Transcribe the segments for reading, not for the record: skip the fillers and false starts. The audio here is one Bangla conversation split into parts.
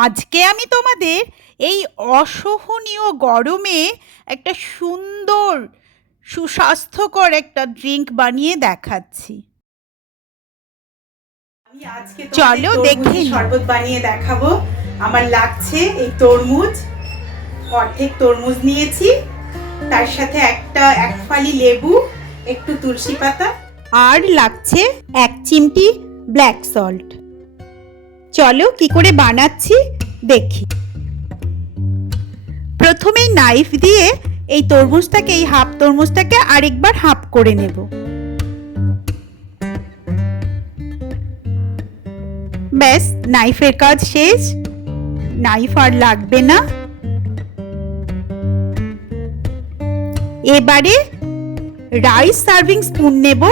আজকে আমি তোমাদের এই অসহনীয় গরমে একটা সুন্দর সুস্বাস্থ্যকর একটা ড্রিঙ্ক বানিয়ে দেখাচ্ছি। আমি আজকে চলো দেখে নিই। শরবত বানিয়ে দেখাবো। আমার লাগছে এই তরমুজ, অর্ধেক তরমুজ নিয়েছি, তার সাথে এক ফালি লেবু, একটু তুলসী পাতা, আর লাগছে 1 চিমটি ব্ল্যাক সল্ট। চলো কি করে বানাচ্ছি দেখি। প্রথমে নাইফ দিয়ে এই তরমুজটাকে, এই হাফ তরমুজটাকে আরেকবার হাফ করে নেব। ব্যাস, নাইফের কাজ শেষ, নাইফ আর লাগবে না। এবারে রাইস সার্ভিং স্পুন নেব,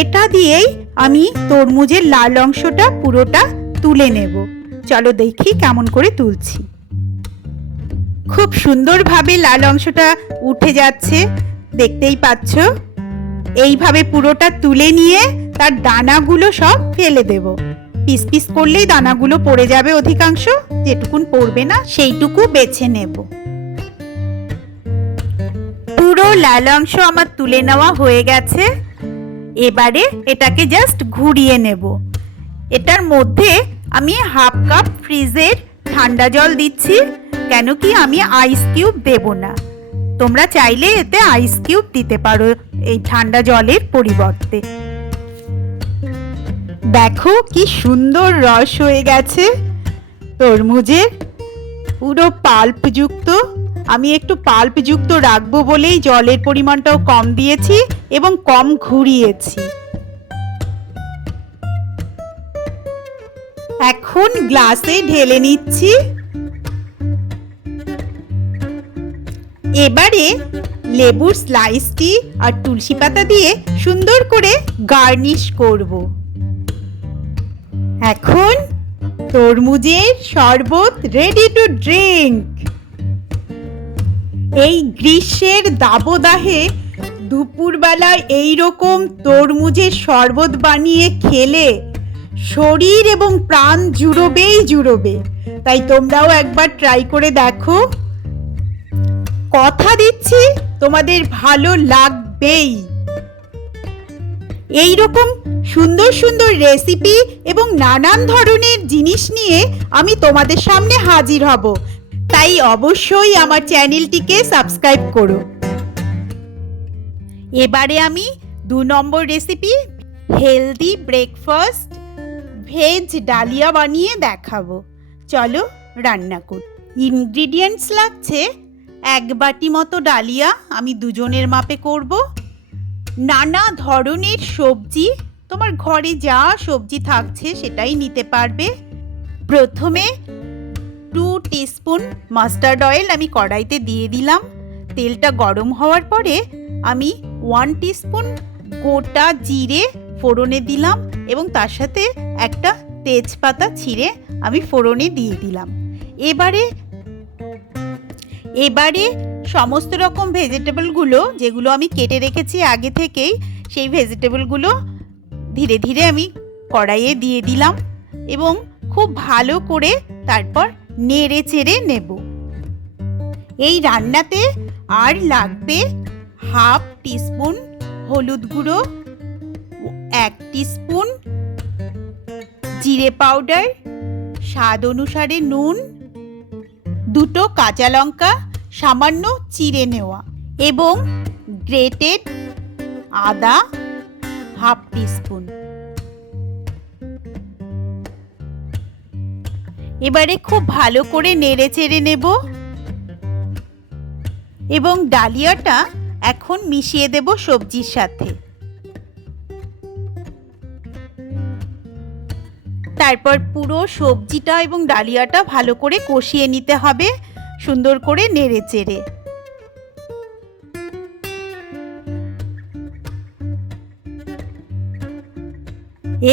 এটা দিয়েই আমি তরমুজের লাল অংশটা পুরোটা তুলে নেব। চলো দেখি কেমন করে তুলছি। খুব সুন্দরভাবে লাল অংশটা উঠে যাচ্ছে, দেখতেই পাচ্ছ। এইভাবে পুরোটা তুলে নিয়ে তার দানাগুলো সব ফেলে দেব। পিস পিস করলেই দানাগুলো পড়ে যাবে, অধিকাংশ যেটুকুন পড়বে না সেইটুকু বেছে নেব। পুরো লাল অংশ আমার তুলে নেওয়া হয়ে গেছে। এবারে এটাকে জাস্ট ঘুরিয়ে নেব। এটার মধ্যে আমি হাফ কাপ ফ্রিজের ঠান্ডা জল দিচ্ছি, কেন কি আমি আইস কিউব দেব না। তোমরা চাইলে এতে আইস কিউব দিতে পারো এই ঠান্ডা জলের পরিবর্তে। দেখো কি সুন্দর রস হয়ে গেছে তরমুজের, পুরো পাল্প যুক্ত। আমি একটু পাল্প যুক্ত রাখবো বলেই জলের পরিমাণটাও কম দিয়েছি এবং কম ঘুরিয়েছি। এখন গ্লাসে ঢেলে নিচ্ছি। এবারে লেবুর স্লাইসটি আর তুলসী পাতা দিয়ে সুন্দর করে গার্নিশ করব। এখন তরমুজের শরবত রেডি টু ড্রিঙ্ক। এই গ্রীষ্মের দাবদাহে দুপুরবেলায় এইরকম তরমুজের শরবত বানিয়ে খেলে শরীর এবং প্রাণ জুড়োবে। তাই তোমরাও একবার ট্রাই করে দেখো। কথা দিচ্ছি তোমাদের ভালো লাগবেই। এই রকম সুন্দর সুন্দর রেসিপি এবং নানান ধরনের জিনিস নিয়ে আমি তোমাদের সামনে হাজির হব, তাই অবশ্যই আমার চ্যানেলটিকে সাবস্ক্রাইব করো। এবারে আমি 2 নম্বর recipe healthy breakfast veg dalia বানিয়ে দেখাবো। চলো রান্না করি। ইনগ্রিডিয়েন্টস লাগছে 1 বাটি মতো ডালিয়া, আমি 2 জনের মাপে করব। নানা ধরনের সবজি, তোমার ঘরে যা সবজি থাকছে সেটাই নিতে পারবে। প্রথমে 2 টিস্পুন মাস্টার্ড অয়েল আমি কড়াইতে দিয়ে দিলাম। তেলটা গরম হওয়ার পরে আমি 1 টিস্পুন গোটা জিরে ফোড়নে দিলাম এবং তার সাথে একটা তেজপাতা ছিঁড়ে আমি ফোড়নে দিয়ে দিলাম। এবারে সমস্ত রকম ভেজিটেবলগুলো যেগুলো আমি কেটে রেখেছি আগে থেকেই, সেই ভেজিটেবলগুলো ধীরে ধীরে আমি কড়াইয়ে দিয়ে দিলাম এবং খুব ভালো করে তারপর নেড়ে চেড়ে নেব। এই রান্নাতে আর লাগবে হাফ টিস্পুন হলুদ গুঁড়ো, 1 টিস্পুন জিরে পাউডার, স্বাদ অনুসারে নুন, 2টো কাঁচা লঙ্কা সামান্য চিড়ে নেওয়া এবং গ্রেটেড আদা হাফ টিস্পুন। এবারে খুব ভালো করে নেড়ে চেড়ে নেব এবং ডালিয়াটা এখন মিশিয়ে দেব সবজির সাথে। তারপর পুরো সবজিটা এবং ডালিয়াটা ভালো করে কষিয়ে নিতে হবে, সুন্দর করে নেড়ে চেড়ে।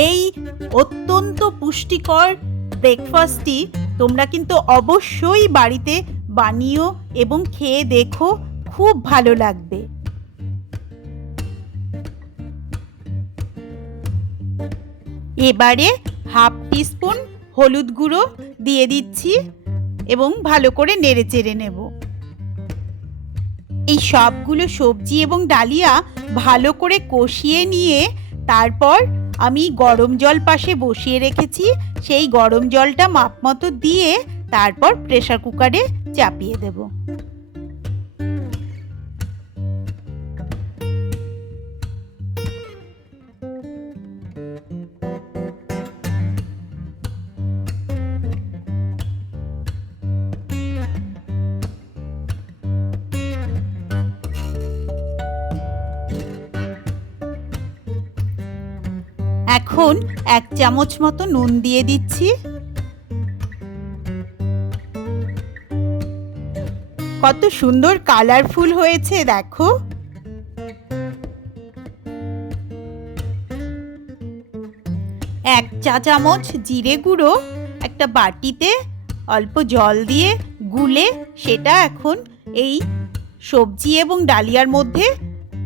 এই অত্যন্ত পুষ্টিকর ব্রেকফাস্টটি তোমরা কিন্তু অবশ্যই বাড়িতে বানিও এবং খেয়ে দেখো, খুব ভালো লাগবে। এবারে হাফ টিস্পুন হলুদ গুঁড়ো দিয়ে দিচ্ছি এবং ভালো করে নেড়ে চেড়ে নেব। এই সবগুলো সবজি এবং ডালিয়া ভালো করে কষিয়ে নিয়ে তারপর আমি গরম জল পাশে বসিয়ে রেখেছি, সেই গরম জলটা মাপ মতো দিয়ে তারপর প্রেসার কুকারে চাপিয়ে দেব। এখন 1 চামচ মতো নুন দিয়ে দিচ্ছি। কত সুন্দর কালারফুল হয়েছে দেখো। 1 চা চামচ জিরে গুঁড়ো একটা বাটিতে অল্প জল দিয়ে গুলে সেটা এখন এই সবজি এবং ডালিয়ার মধ্যে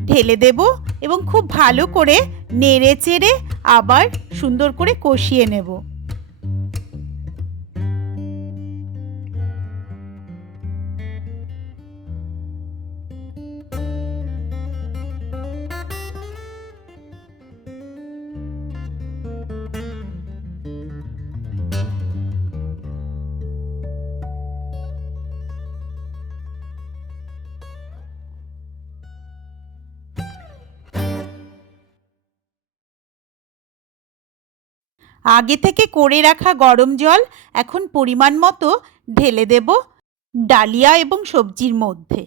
ঢেলে দেব এবং খুব ভালো করে নেড়ে চেড়ে আবার সুন্দর করে কষিয়ে নেব। আগে থেকে করে রাখা গরম জল এখন পরিমাণ মতো ঢেলে দেব ডালিয়া এবং সবজির মধ্যে।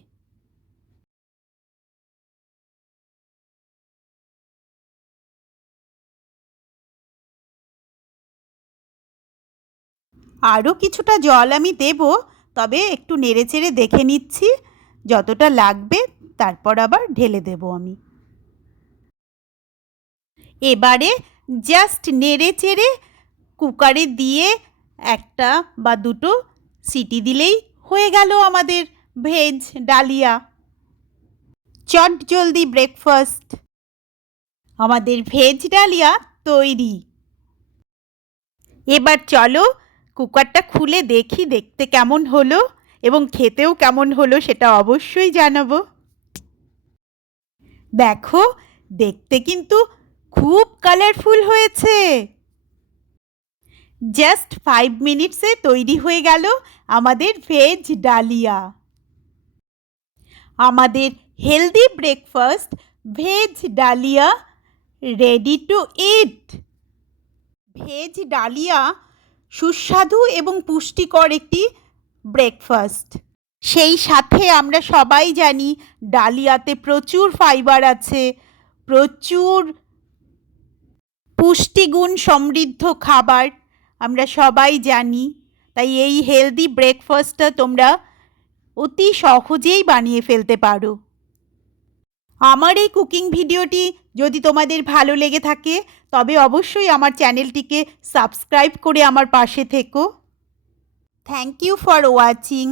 আরও কিছুটা জল আমি দেব, তবে একটু নেড়েচেড়ে দেখে নিচ্ছি যতটা লাগবে, তারপর আবার ঢেলে দেব আমি। এবারে জাস্ট নেড়ে চেড়ে কুকারে দিয়ে 1টা বা 2টো সিটি দিলেই হয়ে গেল আমাদের ভেজ ডালিয়া। চট জলদি ব্রেকফাস্ট, আমাদের ভেজ ডালিয়া তৈরি। এবার চলো কুকারটা খুলে দেখি দেখতে কেমন হলো এবং খেতেও কেমন হলো সেটা অবশ্যই জানাবো। দেখো দেখতে কিন্তু খুব কালারফুল হয়েছে। জাস্ট 5 মিনিটসে তৈরি হয়ে গেল আমাদের ভেজ ডালিয়া। আমাদের healthy breakfast veg dahlia ready to it. Veg dahlia সুস্বাদু এবং পুষ্টিকর একটি ব্রেকফাস্ট। সেই সাথে আমরা সবাই জানি ডালিয়াতে প্রচুর ফাইবার আছে, প্রচুর পুষ্টিগুণ সমৃদ্ধ খাবার আমরা সবাই জানি। তাই এই হেলদি ব্রেকফাস্টটা তোমরা অতি সহজেই বানিয়ে ফেলতে পারো। আমার এই কুকিং ভিডিওটি যদি তোমাদের ভালো লেগে থাকে তবে অবশ্যই আমার চ্যানেলটিকে সাবস্ক্রাইব করে আমার পাশে থেকো। Thank you for watching.